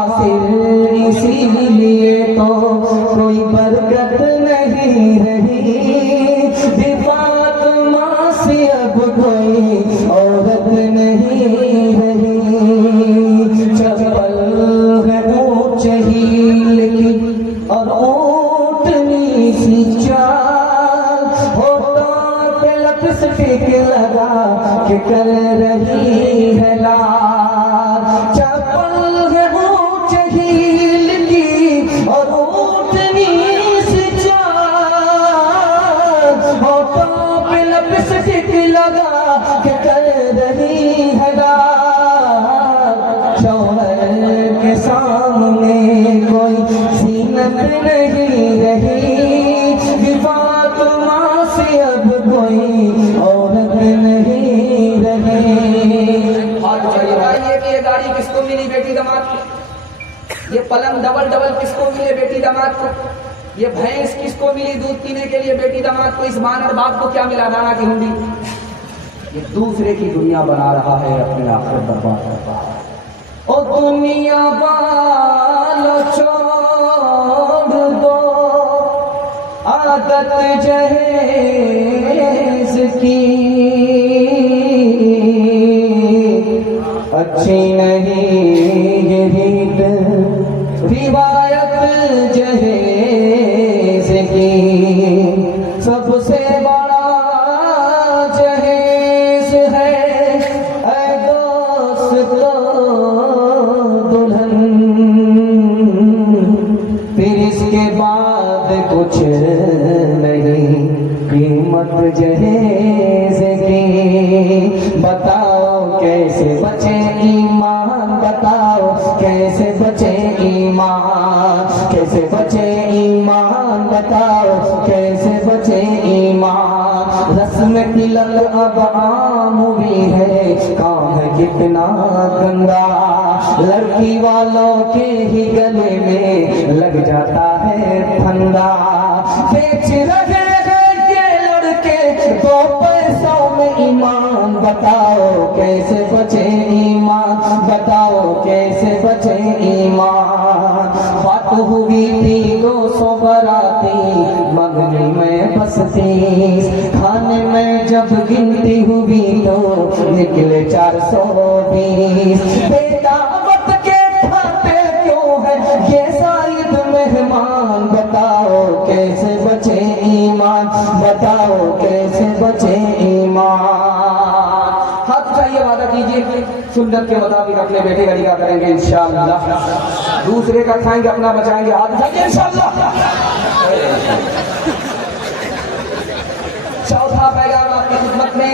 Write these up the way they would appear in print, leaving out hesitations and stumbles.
हासिल इसीलिए तो कोई बरकत नहीं रही, फातिमा से अब कोई औरत नहीं रही। चप्पल है ऊंच हील की और ऊंटनी सी चाल, होठों पे लिपस्टिक लगा के कर रही है लाल। चप्पल है ऊंच हील की और ऊंटनी सी चाल, होठों पे लिपस्टिक लगा के कर रही है लाल। शौहर के सामने कोई जीनत नहीं रही, फातिमा से अब कोई औरत नहीं रही। और बताइए कि ये गाड़ी किसको मिली बेटी दामाद को? ये पलंग डबल डबल किसको मिले बेटी दामाद को? ये भैंस किसको मिली दूध पीने के लिए बेटी दामाद को? इस बानर बाप को क्या मिला नाना की हुंडी? ये दूसरे की दुनिया बना रहा है, अपनी आखिरत बर्बाद कर रहा है। ओ दुनिया वालों छोड़ दो आदत जहेज की, अच्छी नहीं ये रीत रिवायत जहेज की। सबसे बड़ा जहेज है ऐ दोस्तों दुल्हन, फिर इसके बाद कुछ नहीं कीमत जहेज की। बताओ कैसे बचे ईमान, बताओ कैसे बचे ईमान, कैसे बचे ईमान, बताओ कैसे बचे ईमान। रस्म तिलक अब आम हुई है, काम है कितना गंदा, लड़की वालों के ही गले में लग जाता है फंदा। बेच रहे हैं ये लड़के दो पैसों में ईमान, बताओ कैसे बचे ईमान, बताओ कैसे बचे ईमान। बात हुई थी 200 बराती मगनी में बसती, खाने में जब गिनती हुई तो निकले 420। बेटा वक्त के खाते क्यों है ये शायद मेहमान, बताओ कैसे बचे ईमान, बताओ कैसे बचे ईमान। हाथ उठाइए, वादा कीजिए सुन्नत के मुताबिक अपने बेटे का निकाह करेंगे इंशाअल्लाह, दूसरे का खाएंगे अपना बचाएंगे। हाथ उठाइए इंशाअल्लाह। चौथा पैगाम आपकी खिदमत में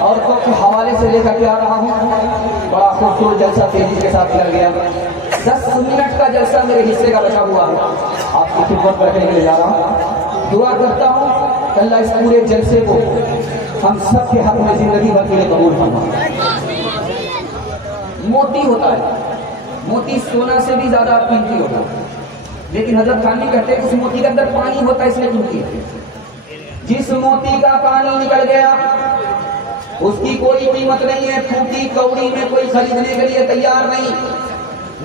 औरतों के हवाले से लेकर के आ रहा हूँ। बड़ा खूबसूरत जलसा तेजी के साथ कर गया, 10 मिनट का जलसा मेरे हिस्से का बचा हुआ है, आपकी खिदमत रखने के लिए जा रहा हूँ। दुआ करता हूँ अल्लाह इस पूरे जलसे को हम सब के हक में जिंदगी भर के लिए कबूल फरमाए। मोती होता है, मोती सोना से भी ज्यादा कीमती होता है, लेकिन हजरत खानी कहते हैं उस मोती के अंदर पानी होता है इसलिए कीमती है। जिस मोती का पानी निकल गया उसकी कोई कीमत नहीं है, फूटी कौड़ी में कोई खरीदने के लिए तैयार नहीं।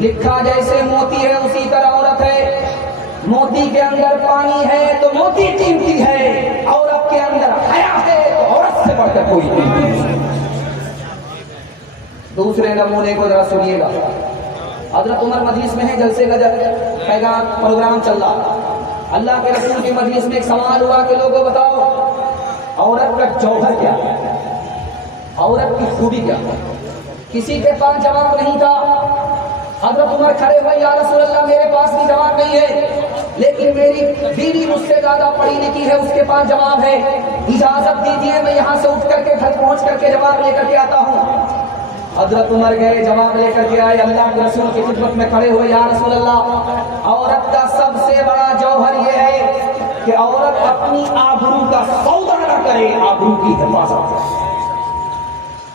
लिखा जैसे मोती है उसी तरह औरत है, मोती के अंदर पानी है तो मोती कीमती है, औरत के अंदर हया है तो औरत से बढ़कर कोई कीमती नहीं। दूसरे नमूने को जरा सुनिएगा। हजरत उमर मजलिस में है, जलसे का पैगाम प्रोग्राम चल रहा, अल्लाह के रसूल की मजलिस में एक सवाल हुआ कि लोगों बताओ औरत का जौहर क्या है, औरत की खूबी क्या है? किसी के पास जवाब नहीं था। हजरत उमर खड़े हुए, या रसूल अल्लाह मेरे पास भी जवाब नहीं है, लेकिन मेरी बीवी मुझसे ज्यादा पढ़ी लिखी है, उसके पास जवाब है, इजाजत दीजिए मैं यहाँ से उठ करके घर पहुंच करके जवाब लेकर के आता हूँ। हजरत उमर गए, जवाब लेकर के आए, अल्लाह के रसूल की खिदमत में खड़े हुए, या रसूल अल्लाह औरत का सबसे बड़ा जौहर यह है कि औरत अपनी आबरू का सौदा न करे, आबरू की हिफाजत।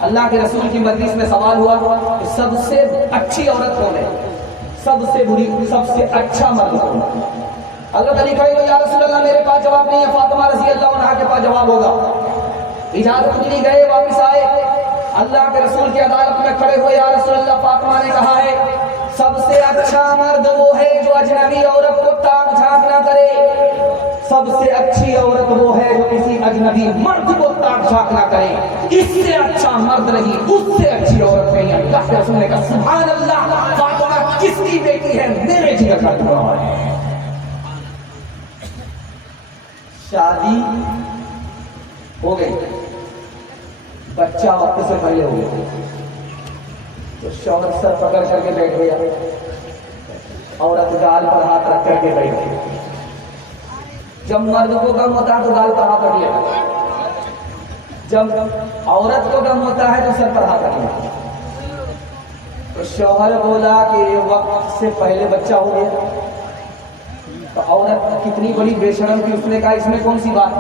अल्लाह के रसूल की मजलिस में सवाल हुआ कि सबसे अच्छी औरत कौन है, सबसे बुरी, सबसे अच्छा मर्द कौन है? हजरत अली खड़े हुए, या रसूल अल्लाह मेरे पास जवाब नहीं है, फातिमा रज़ी अल्लाह अन्हा के पास जवाब होगा। इजाजत मिली, गए, वापिस आए, अल्लाह के रसूल की अदालत में खड़े हुए, या रसूल अल्लाह फातिमा ने कहा है सबसे अच्छा मर्द वो है जो अजनबी औरत को ताक झांक ना करे। सबसे अच्छी औरत वो है जो किसी अजनबी मर्द को ताक झांक ना करे। इससे अच्छा मर्द नहीं, उससे अच्छी औरत नहीं। अल्लाह के रसूल ने कहा सुभान अल्लाह, फातिमा किसकी बेटी है? मेरे जिगर का टुकड़ा है। शादी हो गई, बच्चा वक्त से पहले हो गया, तो शौहर सर पकड़ करके बैठ गया, औरत गाल पर हाथ रख करके बैठ गई। जब मर्द को गम होता है तो गाल पर हाथ रख लेता, जब औरत को गम होता है तो सर पर हाथ रख लेता। तो शौहर बोला कि वक्त से पहले बच्चा हो गया। तो औरत कितनी बड़ी बेशरम थी, उसने कहा इसमें कौन सी बात,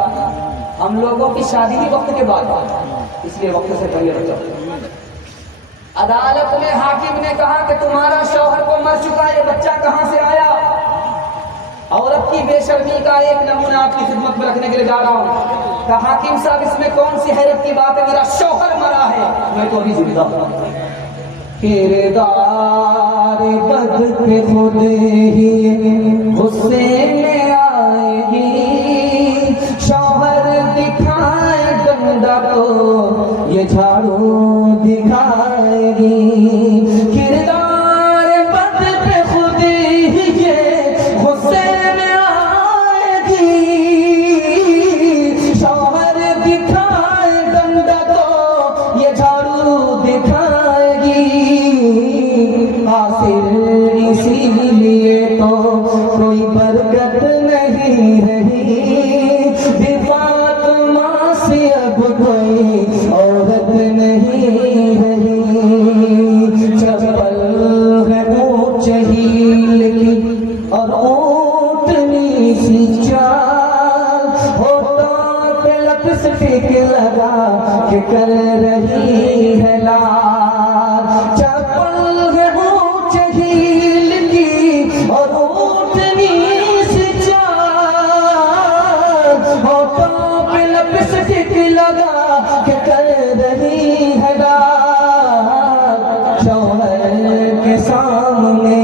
हम लोगों की शादी ही वक्त के बाद, इसलिए वक्त से पहले बच्चा। अदालत में हाकिम ने कहा कि तुम्हारा शौहर को मर चुका है, बच्चा कहां से आया? औरत की बेशर्मी का एक नमूना आपकी खिदमत में रखने के लिए जा रहा हूं। कहा हाकिम साहब इसमें कौन सी हैरत की बात है, मेरा शौहर मरा है, मैं तो अभी जिंदा हूं। किरदार बद पे खुद ही गुस्से में आएगी, शौहर दिखाए डंडा तो ये झाड़ू दिखाएगी। किरदार बद पे खुद ही ये गुस्से में आएगी, शौहर दिखाए डंडा तो ये झाड़ू दिखाएगी। आखिर इसीलिए तो कोई बरकत नहीं रही, फातिमा से अब कोई औरत नहीं रही। चप्पल है ऊंच हील की और ऊंटनी सी चाल, होठों पे लिपस्टिक लगा के कर रही है लाल। चप्पल है ऊंच हील की और ऊंटनी सी चाल, होठों पे लिपस्टिक लगा के कर रही है लाल। शौहर के सामने